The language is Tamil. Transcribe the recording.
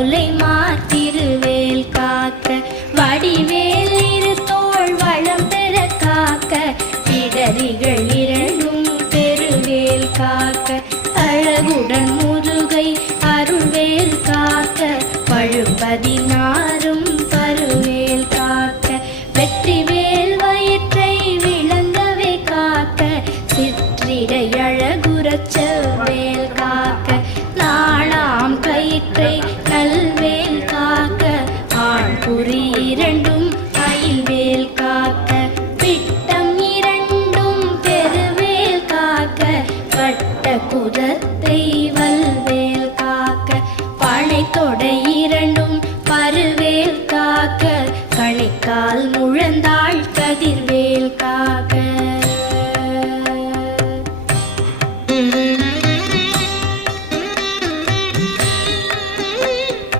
முலை மாத்திருவேல் காக்க வடிவேல் இரு தோள் வளம் பெற காக்க பிடரிகள் இரண்டும் பெருவேல் காக்க அழகுடன் முருகை அருள்வேல் காக்க பழுப்பதினாரும் பருவேல் காக்க வெற்றிவேல் வயிற்றை விளங்கவே காக்க சிற்றிடை அழகுறச் செவ்வேல் காக்க நாளாம் கயிற்றை நல்வேல் காக்க ஆண் குறி இரண்டும் அயில்வேல் காக்க பிட்டம் இரண்டும் பெருவேல் காக்க வட்ட குதத்தை வல்வேல் காக்க பனை தொடை இரண்டும் பருவேல் காக்க கணைக்கால் முழந்தாள் கதிர்வேல் காக்க